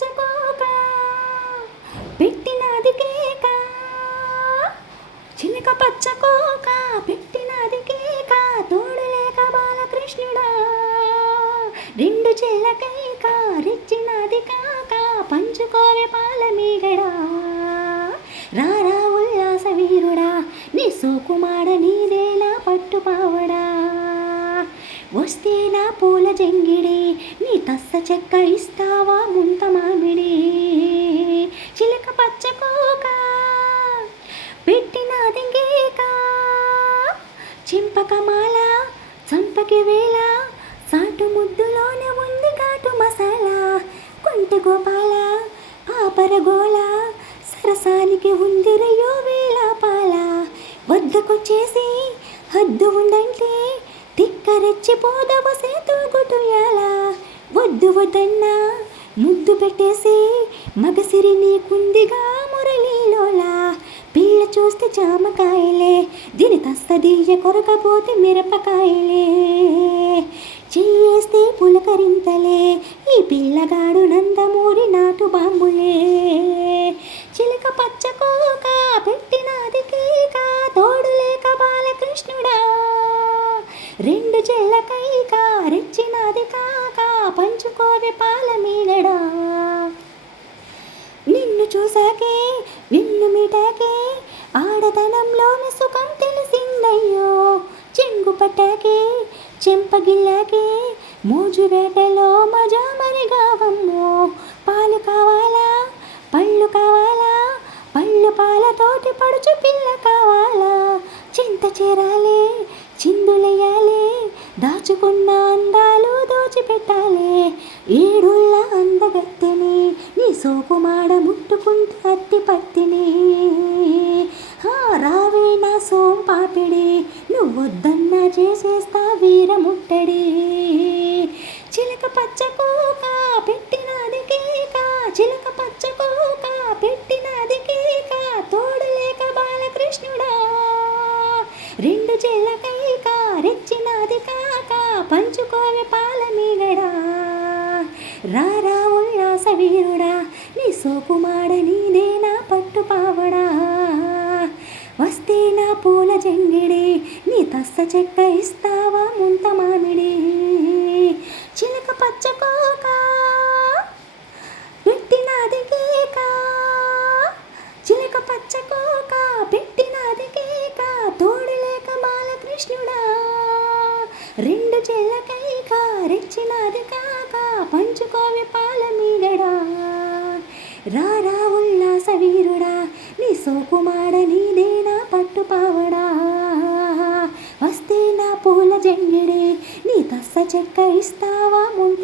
పచ్చకోక పెట్టినది కేక. చిలక పచ్చకోక పెట్టినది కేక తోడు లేక బాలకృష్ణుడా. రెండు చెల్లకైక రెచ్చినది కాక పంచుకోవే పాల మీగడా రారా ఉల్లాస వీరుడా నీ సోకుమాడ నీదేలా పట్టుపావడా. వస్తే నా పూల జంగిడి నీ తస్స చెక్క ఇస్తావా ముంత మామిడి. చిలక పచ్చకోక పెట్టిన దింగేక చింపకమాల చంపకి వేళ సాటు ముద్దులోనే ఉంది ఘాటు మసాలా. కొంటి గోపాల పాపరగోళ సరసానికి ఉంది రయ్యో వేళ పాల. వద్దకొచ్చేసి హద్దు ఉందంటే తిక్కరెచ్చిపోదవ సేతుగుటుయాల వద్దు వద్దన్నా ముద్దు పెట్టేసి మగసిరి నీకుందిగా మురళీలోలా. పిల్ల చూస్తే జామకాయలే దీని తస్తదీయ కొరకపోతే మిరపకాయలే. చేస్తే పులకరింతలే ఈ పిల్లగాడు నందమూరి నాటు బాంబులే. చెల్లకైక రెచ్చినది కాక పంచుకోవే పాల మీగడా నిన్ను చూసాకే నిన్ను మిటాకే ఆడతనంలోని సుఖం తెలిసిందయ్యో. చెంగు పట్టాకే చెంపగిల్లాకే మోజు వేటలో మజా మరిగావమ్మో. పాలు కావాలా? పళ్ళు కావాలా? పళ్ళు పాలతోటి పడుచు పిల్ల కావాలా? చింత చేరాలే దాచుకున్న అందాలు దోచిపెట్టాలే. ఏడుళ్ళ అందగత్తెని నీ సోకుమాడ ముట్టుకుంటూ అత్తి పత్తిని. పిల్లకై కారెచ్చినది కాక పంచుకోవే పాలనీగడా రారా ఉల్లాస వీరుడా నీ సోకుమాడ పట్టు పట్టుపావడా వస్తే నా పూల జంగిడి నీ తస్స చెక్క ఇస్తావా ముంత మామిడి. చిలక పచ్చకోక నాది కేక చిలక పచ్చకోక కృష్ణుడా రెండు చెల్లకై రెచ్చినది కాక పంచుకోవి పాల మీగడా రారా ఉల్లాస వీరుడా నీ సోకుమాడ నీదేనా పట్టుపావడా. వస్తే నా పూల జంగిడే నీ తస్స చెక్క ఇస్తావా ముంట